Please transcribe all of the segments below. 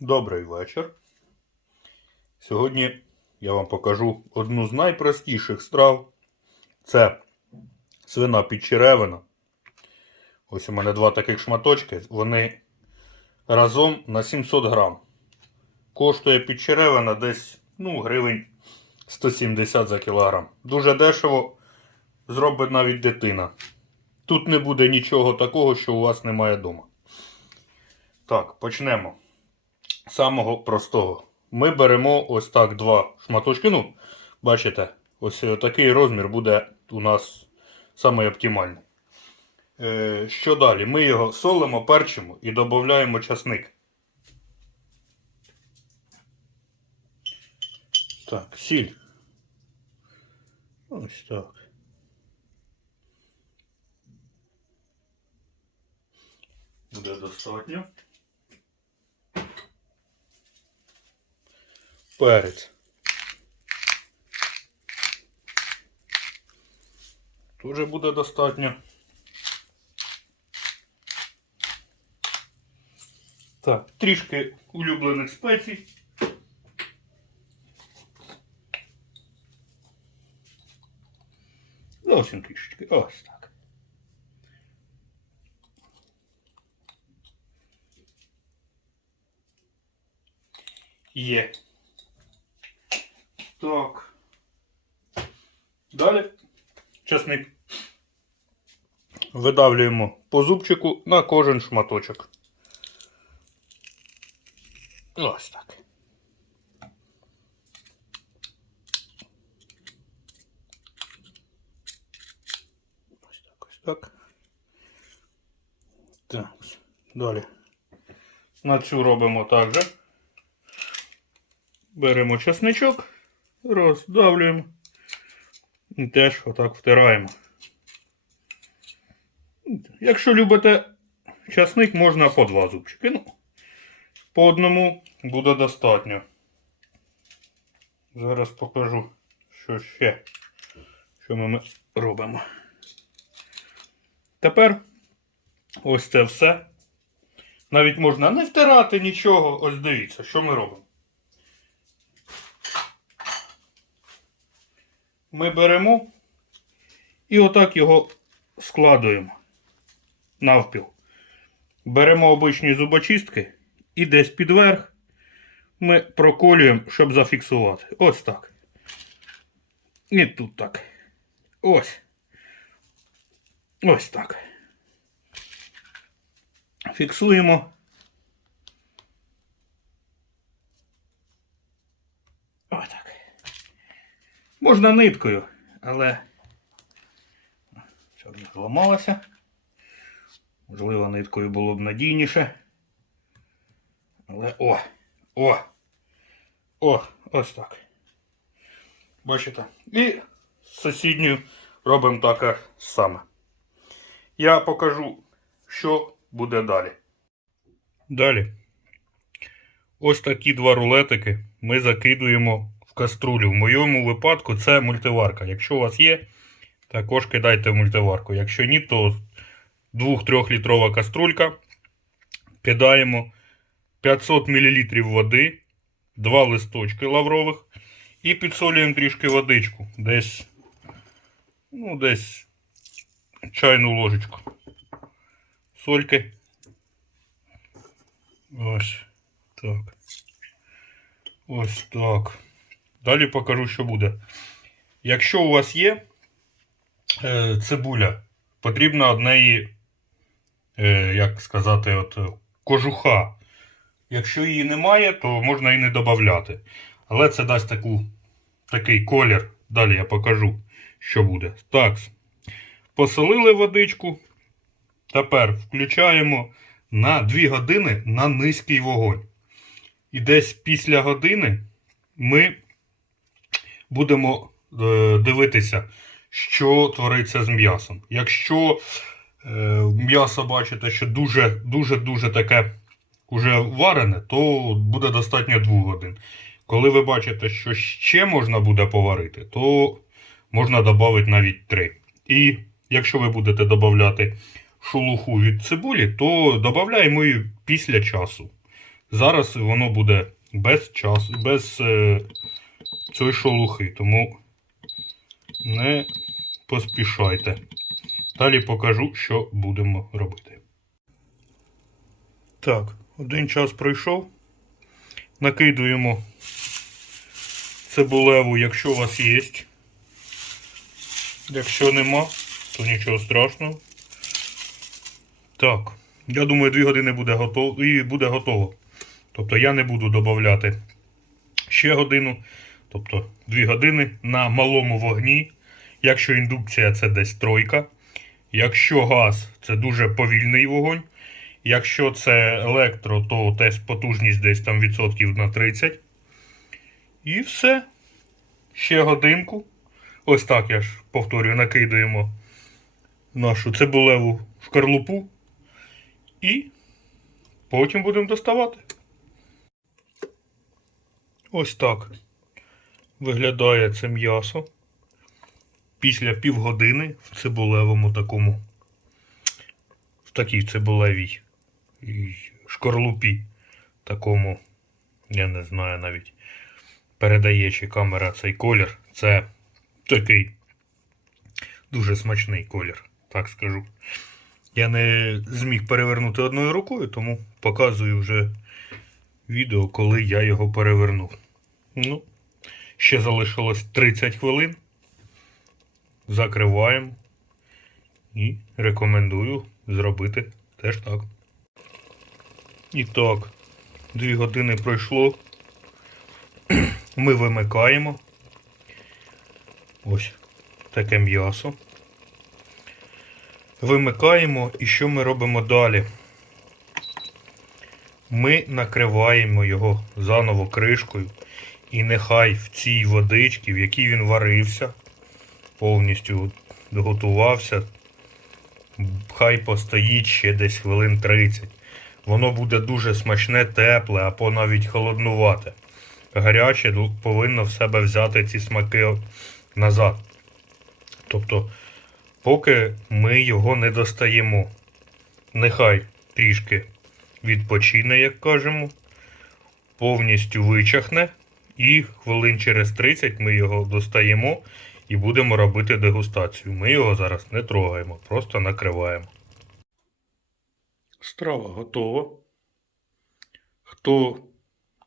Добрий вечір. Сьогодні я вам покажу одну з найпростіших страв. Це свина підчеревина. Ось у мене два таких шматочки. Вони разом на 700 грам. Коштує підчеревина десь ну, гривень 170 за кілограм. Дуже дешево зробить навіть дитина. Тут не буде нічого такого, що у вас немає вдома. Так, почнемо самого простого. Ми беремо ось так два шматочки. Ну, бачите, ось е, такий розмір буде у нас самий оптимальний. Е, що далі? Ми його солимо, перчимо і додаємо часник. Так, сіль. Ось так. Буде достатньо. Перець. Тоже буде достатньо. Так, трішки улюблених спецій. Зовсім трішечки. Ось так. Є. Так. Далі часник. Видавлюємо по зубчику на кожен шматочок. Ось так. Ось так, ось так. Так, далі. На цю робимо так же. Беремо часничок роздавлюємо і теж отак втираємо. Якщо любите часник, можна по два зубчики. Ну, по одному буде достатньо. Зараз покажу, що ще, що ми робимо. Тепер ось це все. Навіть можна не втирати нічого. Ось дивіться, що ми робимо. Ми беремо і отак його складуємо навпіл. Беремо обичні зубочистки і десь підверх ми проколюємо, щоб зафіксувати. Ось так. І тут так. Ось. Ось так. Фіксуємо. Отак. Можна ниткою, але це зламалося. Можливо, ниткою було б надійніше. Але о! О! О! Ось так. Бачите? І з сусідньою робимо таке саме. Я покажу, що буде далі. Далі. Ось такі два рулетики ми закидуємо каструлю. В моєму випадку це мультиварка. Якщо у вас є, також кидайте в мультиварку. Якщо ні, то 2-3 літрова каструлька. Кидаємо 500 мл води, 2 листочки лаврових і підсолюємо трішки водичку. Десь, ну, десь чайну ложечку. Сольки. Ось так. Ось так. Далі покажу, що буде. Якщо у вас є е, цибуля, потрібна однеї, е, як сказати, от, кожуха. Якщо її немає, то можна і не додати. Але це дасть таку, такий колір. Далі я покажу, що буде. Так, посолили водичку. Тепер включаємо на 2 години на низький вогонь. І десь після години ми будемо е, дивитися, що твориться з м'ясом. Якщо е, м'ясо бачите, що дуже-дуже таке уже варене, то буде достатньо 2 годин. Коли ви бачите, що ще можна буде поварити, то можна додати навіть 3. І якщо ви будете додати шелуху від цибулі, то додаємо її після часу. Зараз воно буде без часу, без е, цієї шолухи, тому не поспішайте. Далі покажу, що будемо робити. Так, один час пройшов. Накидуємо цибулеву, якщо у вас є. Якщо нема, то нічого страшного. Так, я думаю, 2 години буде готово і буде готово. Тобто я не буду додати ще годину. Тобто 2 години на малому вогні. Якщо індукція це десь тройка. Якщо газ це дуже повільний вогонь. Якщо це електро, то теж потужність десь там відсотків на 30. І все. Ще годинку. Ось так я ж повторюю, накидуємо нашу цибулеву шкарлупу. І потім будемо доставати. Ось так виглядає це м'ясо. Після півгодини в цибулевому такому, в такій цибулевій і шкарлупі такому, я не знаю навіть, передає чи камера цей колір. Це такий дуже смачний колір, так скажу. Я не зміг перевернути одною рукою, тому показую вже відео, коли я його перевернув. Ну, ще залишилось 30 хвилин. Закриваємо. І рекомендую зробити теж так. І так, 2 години пройшло. Ми вимикаємо. Ось таке м'ясо. Вимикаємо і що ми робимо далі? Ми накриваємо його заново кришкою. І нехай в цій водичці, в якій він варився, повністю доготувався, хай постоїть ще десь хвилин 30. Воно буде дуже смачне, тепле, або навіть холоднувате. Гаряче повинно в себе взяти ці смаки назад. Тобто, поки ми його не достаємо, нехай трішки відпочине, як кажемо, повністю вичахне, і хвилин через 30 ми його достаємо і будемо робити дегустацію. Ми його зараз не трогаємо, просто накриваємо. Страва готова. Хто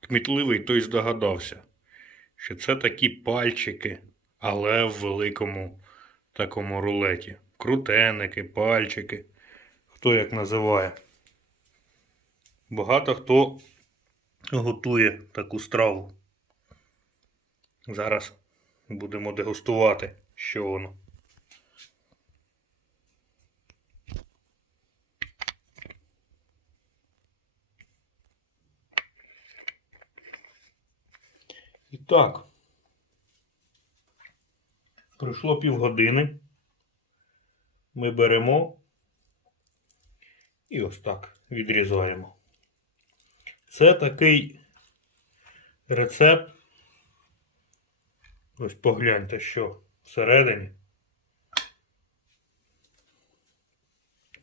кмітливий, той здогадався, що це такі пальчики, але в великому такому рулеті. Крутеники, пальчики, хто як називає. Багато хто готує таку страву. Зараз будемо дегустувати, що воно. І так, пройшло півгодини. Ми беремо і ось так відрізаємо. Це такий рецепт. Ось погляньте, що всередині.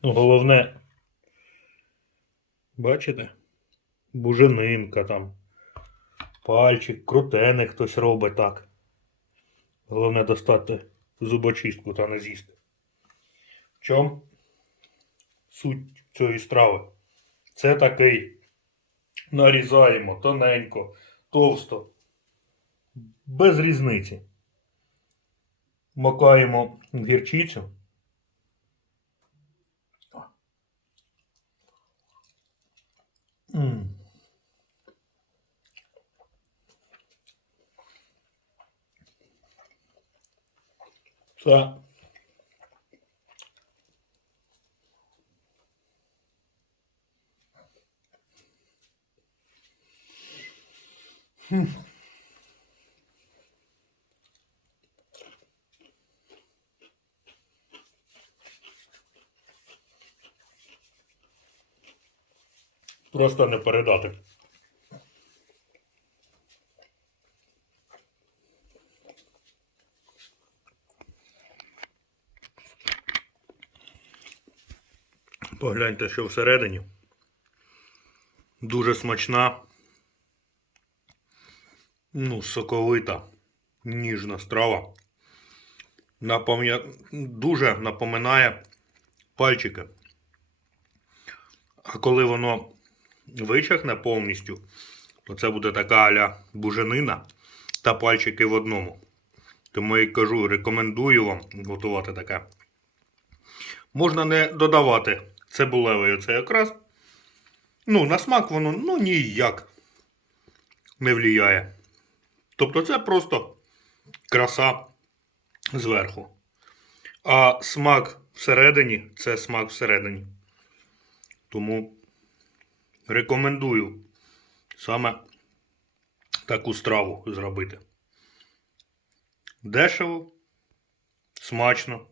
Ну, головне, бачите? Буженинка там, пальчик, крутеник хтось робить так. Головне достати зубочистку та не з'їсти. В чому суть цієї страви? Це такий нарізаємо тоненько, товсто, без різниці. Макаємо гірчицю. М. Це Просто не передати. Погляньте, що всередині. Дуже смачна. Ну, соковита, ніжна страва. Напом'я... Дуже напоминає пальчики. А коли воно вичахне повністю, то це буде така аля буженина та пальчики в одному. Тому я кажу, рекомендую вам готувати таке. Можна не додавати цибулевий оце якраз. Ну, на смак воно ну, ніяк не влияє. Тобто це просто краса зверху. А смак всередині це смак всередині. Тому рекомендую саме таку страву зробити. Дешево, смачно.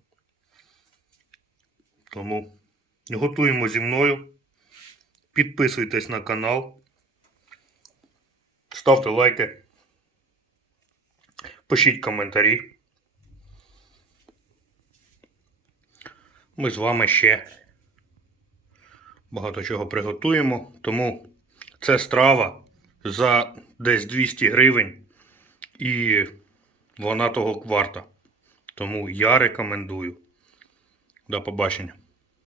Тому готуємо зі мною. Підписуйтесь на канал. Ставте лайки. Пишіть коментарі. Ми з вами ще багато чого приготуємо. Тому це страва за десь 200 гривень. І вона того варта. Тому я рекомендую. До побачення.